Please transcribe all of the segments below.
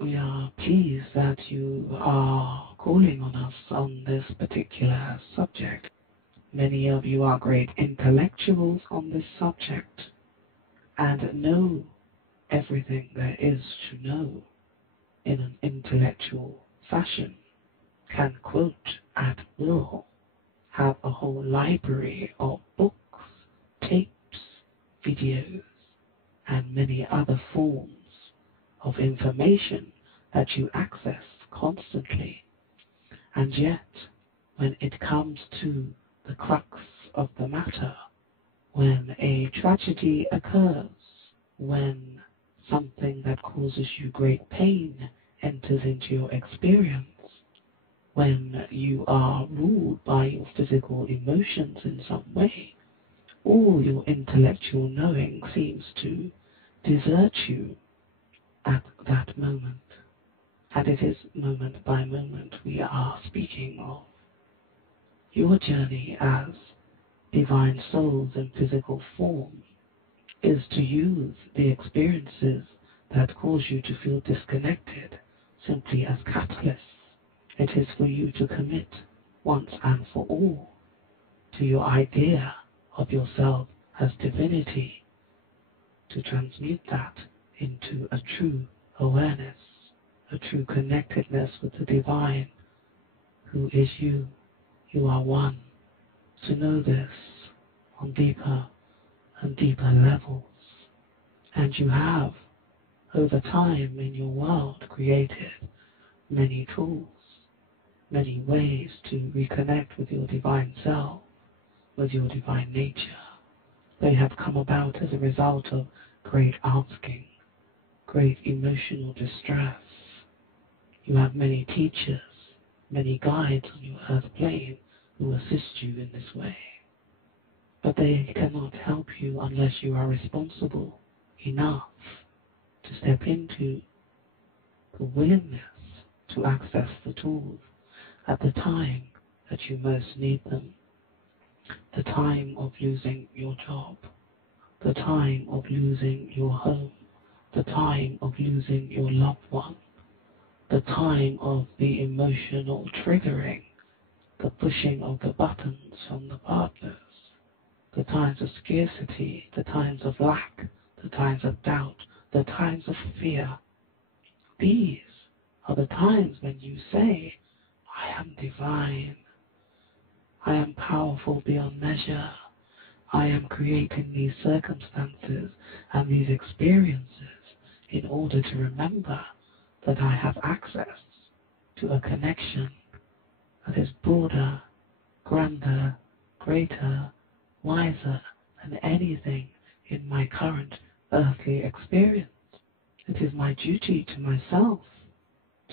We are pleased that you are calling on us on this particular subject. Many of you are great intellectuals on this subject and know everything there is to know in an intellectual fashion, can quote at will, have a whole library of books, tapes, videos, and many other forms of information that you access constantly. And yet, when it comes to the crux of the matter, when a tragedy occurs, when something that causes you great pain enters into your experience, when you are ruled by your physical emotions in some way, all your intellectual knowing seems to desert you at that moment. And it is moment by moment we are speaking of. Your journey as divine souls in physical form is to use the experiences that cause you to feel disconnected simply as catalysts. It is for you to commit once and for all to your idea of yourself as divinity, to transmute that into a true awareness, a true connectedness with the divine, who is you. You are one. To know this on deeper and deeper levels. And you have, over time in your world, created many tools, many ways to reconnect with your divine self, with your divine nature. They have come about as a result of great asking, great emotional distress. You have many teachers, many guides on your earth plane who assist you in this way. But they cannot help you unless you are responsible enough to step into the willingness to access the tools at the time that you most need them. The time of losing your job, the time of losing your home, the time of losing your loved one, the time of the emotional triggering, the pushing of the buttons from the partners, the times of scarcity, the times of lack, the times of doubt, the times of fear. These are the times when you say, I am divine, I am powerful beyond measure, I am creating these circumstances and these experiences in order to remember that I have access to a connection that is broader, grander, greater, wiser than anything in my current earthly experience. It is my duty to myself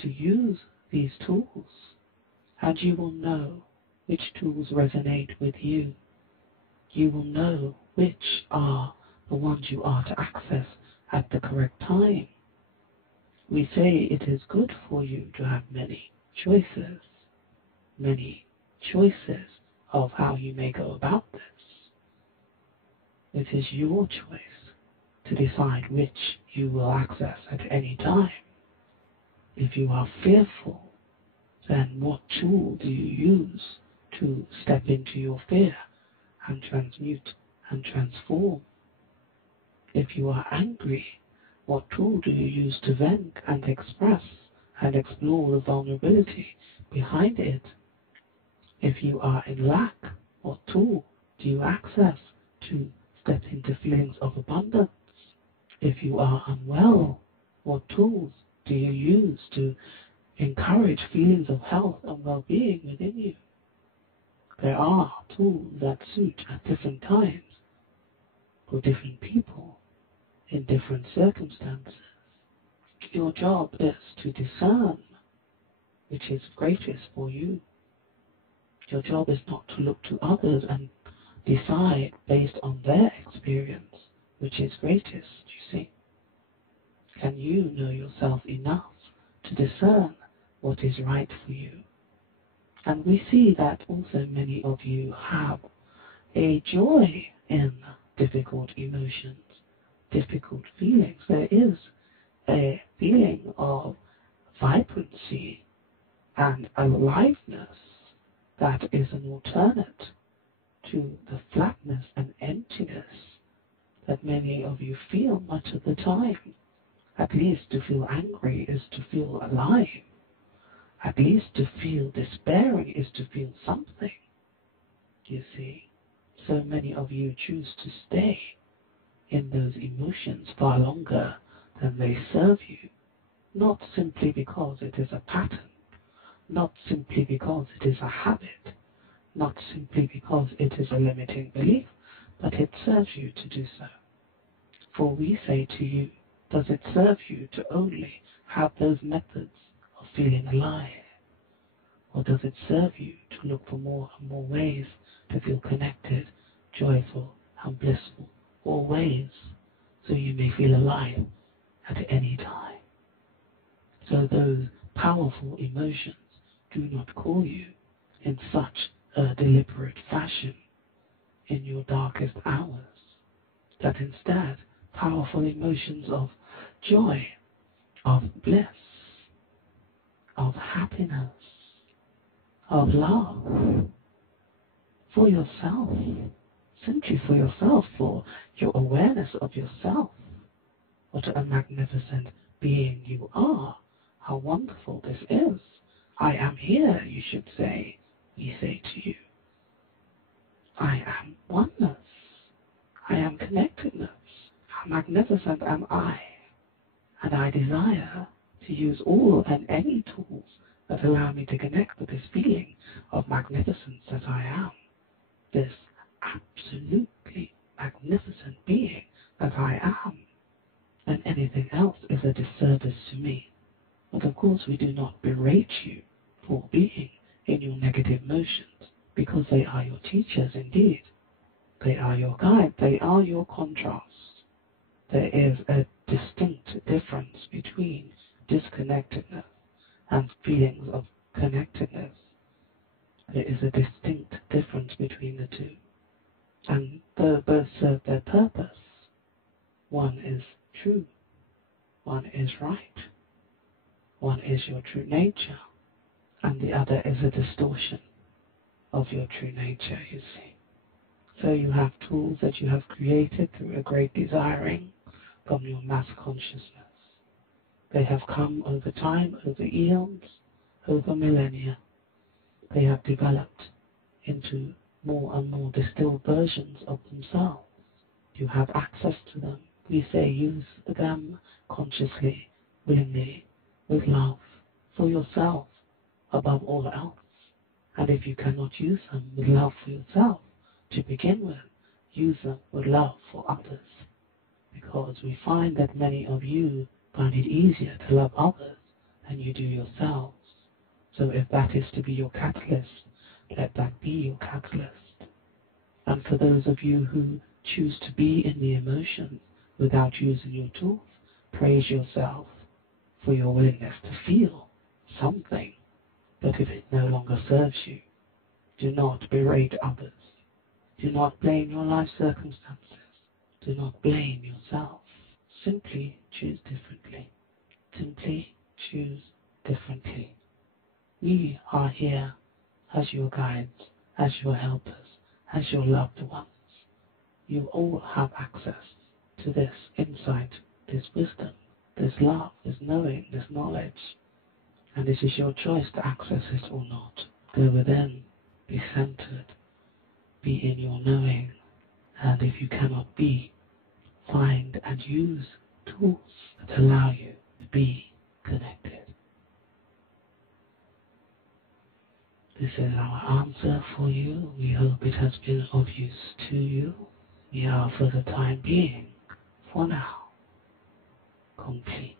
to use these tools, and you will know which tools resonate with you. You will know which are the ones you are to access at the correct time. We say it is good for you to have many choices of how you may go about this. It is your choice to decide which you will access at any time. If you are fearful, then what tool do you use to step into your fear and transmute and transform? If you are angry, what tool do you use to vent and express and explore the vulnerability behind it? If you are in lack, what tool do you access to step into feelings of abundance? If you are unwell, what tools do you use to encourage feelings of health and well-being within you? There are tools that suit at different times for different people in different circumstances. Your job is to discern which is greatest for you. Your job is not to look to others and decide based on their experience which is greatest, you see. Can you know yourself enough to discern what is right for you? And we see that also many of you have a joy in difficult emotions, difficult feelings. There is a feeling of vibrancy and aliveness that is an alternate to the flatness and emptiness that many of you feel much of the time. At least to feel angry is to feel alive. At least to feel despairing is to feel something, you see. So many of you choose to stay in those emotions far longer than they serve you, not simply because it is a pattern, not simply because it is a habit, not simply because it is a limiting belief, but it serves you to do so. For we say to you, does it serve you to only have those methods of feeling alive? Or does it serve you to look for more and more ways to feel connected, joyful, and blissful, always, so you may feel alive at any time? So those powerful emotions do not call you in such a deliberate fashion in your darkest hours, that instead powerful emotions of joy, of bliss, of happiness, of love for yourself, simply for yourself, for your awareness of yourself. What a magnificent being you are. How wonderful this is. I am here, you should say. We say to you, I am oneness. I am connectedness. How magnificent am I? And I desire to use all and any tools that allow me to connect with this feeling of magnificence that I am, this absolutely magnificent being that I am, and anything else is a disservice to me. But of course we do not berate you for being in your negative motions, because they are your teachers indeed. They are your guide, they are your contrast. There is a distinct difference between disconnectedness and feelings of connectedness. There is a distinct difference between the two, and though both serve their purpose, one is true, one is right, one is your true nature, and the other is a distortion of your true nature, you see. So you have tools that you have created through a great desiring from your mass consciousness. They have come over time, over eons, over millennia. They have developed into more and more distilled versions of themselves. You have access to them. We say use them consciously, willingly, with love, for yourself above all else. And if you cannot use them with love for yourself to begin with, use them with love for others. Because we find that many of you find it easier to love others than you do yourselves. So if that is to be your catalyst, let that be your catalyst. And for those of you who choose to be in the emotions without using your tools, praise yourself for your willingness to feel something. But if it no longer serves you, do not berate others. Do not blame your life circumstances. Do not blame yourself. Simply choose differently. Simply choose differently. We are here as your guides, as your helpers, as your loved ones. You all have access to this insight, this wisdom, this love, this knowing, this knowledge. And it is your choice to access it or not. Go within, be centered, be in your knowing. And if you cannot be, find and use tools that allow you to be connected. This is our answer for you. We hope it has been of use to you. We are, for the time being, for now, complete.